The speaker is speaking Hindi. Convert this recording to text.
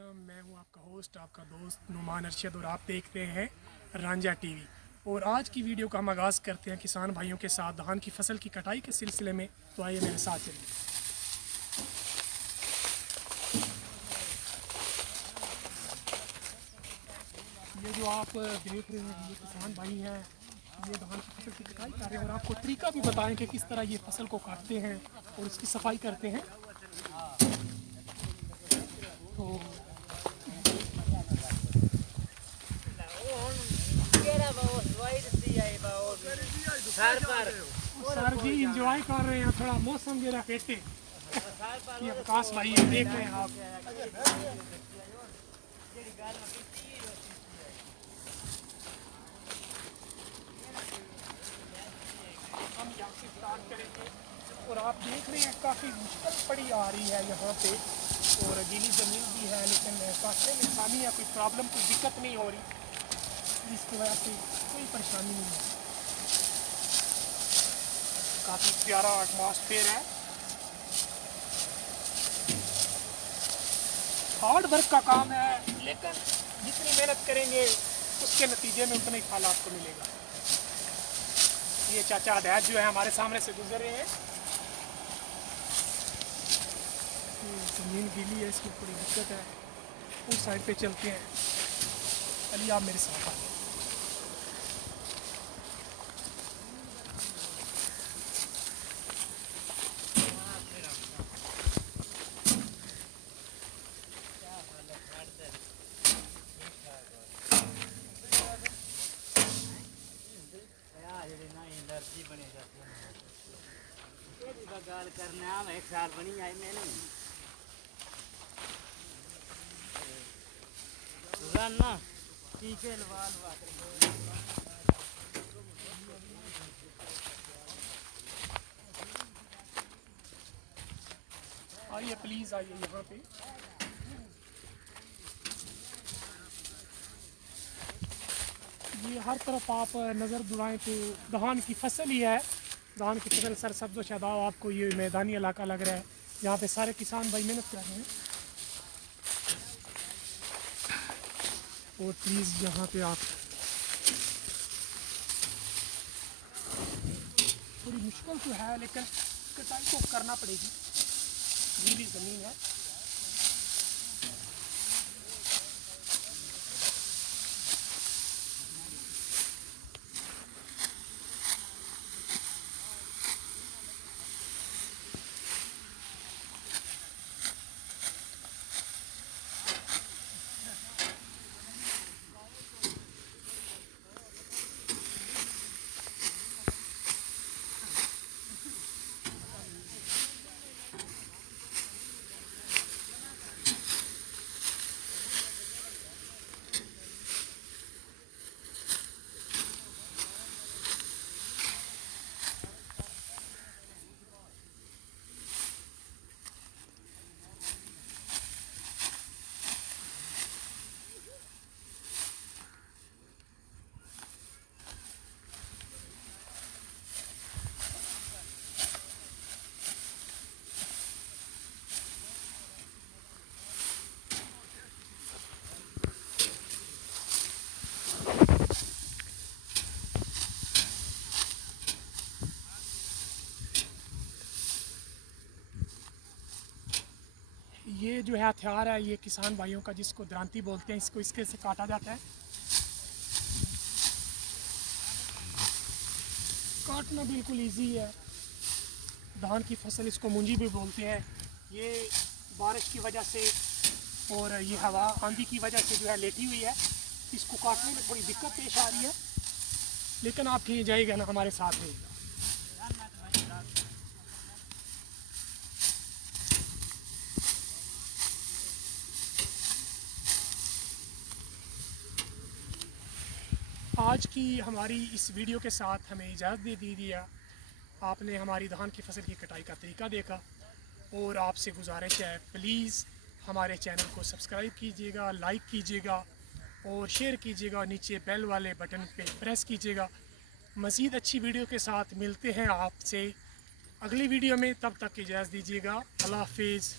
वालेकुम। मैं हूं आपका होस्ट, आपका दोस्त नुमान अरशद और आप देख रहे हैं रांझा टीवी। और आज की वीडियो का हम आगाज़ करते हैं किसान भाइयों के साथ धान की फसल की कटाई के सिलसिले में। तो आइए मेरे साथ चलिए। ये जो आप देख रहे हैं ये किसान भाई हैं, ये धान की फसल की कटाई कर रहे हैं और आपको तरीका भी बताएं कि किस तरह ये फसल को काटते हैं और इसकी सफाई करते हैं। तो सर जी इंजॉय कर रहे हैं, थोड़ा मौसम जरा कहते ये विकास भाई है, देख रहे हैं आप। हम यहाँ से स्टार्ट करेंगे और आप देख रहे हैं काफ़ी मुश्किल पड़ी आ रही है यहाँ पे और गीली ज़मीन भी है, लेकिन काटने में आसानी या कोई प्रॉब्लम कोई दिक्कत नहीं हो रही, जिसकी वजह से कोई परेशानी नहीं है। काफ़ी प्यारा एटमॉस्फेयर है। हार्ड वर्क का काम है, लेकिन जितनी मेहनत करेंगे उसके नतीजे में उतना ही फल आपको मिलेगा। ये चाचा अदैद जो है हमारे सामने से गुजर रहे हैं। ज़मीन गीली है, इसमें थोड़ी दिक्कत है। उस साइड पे चलते हैं। चलिए आप मेरे साथ आइए। गाल करना एक साल बनी आई मैंने ना टीके लवा लवा आइए प्लीज़ आइए यहाँ पे। ये हर तरफ आप नज़र दुड़ाएं तो धान की फसल ही है। धान की फसल सरसब्ज़ व शादाब, आपको ये मैदानी इलाका लग रहा है, यहाँ पे सारे किसान भाई मेहनत कर रहे हैं। और प्लीज़ यहाँ पे आप थोड़ी मुश्किल तो है, लेकिन कटाई तो करना पड़ेगी, गीली ज़मीन है। ये जो है हथियार है, ये किसान भाइयों का, जिसको द्रांति बोलते हैं, इसको इसके से काटा जाता है। काटना बिल्कुल इजी है। धान की फसल, इसको मुंजी भी बोलते हैं। ये बारिश की वजह से और ये हवा आंधी की वजह से जो है लेटी हुई है, इसको काटने में थोड़ी दिक्कत पेश आ रही है, लेकिन आप कहीं जाइएगा ना, हमारे साथ रहिएगा। आज की हमारी इस वीडियो के साथ हमें इजाज़त दे दीजिए। आपने हमारी धान की फसल की कटाई का तरीका देखा और आपसे गुजारिश है प्लीज़ हमारे चैनल को सब्सक्राइब कीजिएगा, लाइक कीजिएगा और शेयर कीजिएगा। नीचे बेल वाले बटन पे प्रेस कीजिएगा। मज़ीद अच्छी वीडियो के साथ मिलते हैं आपसे अगली वीडियो में, तब तक इजाज़त दीजिएगा। अल्लाह हाफिज़।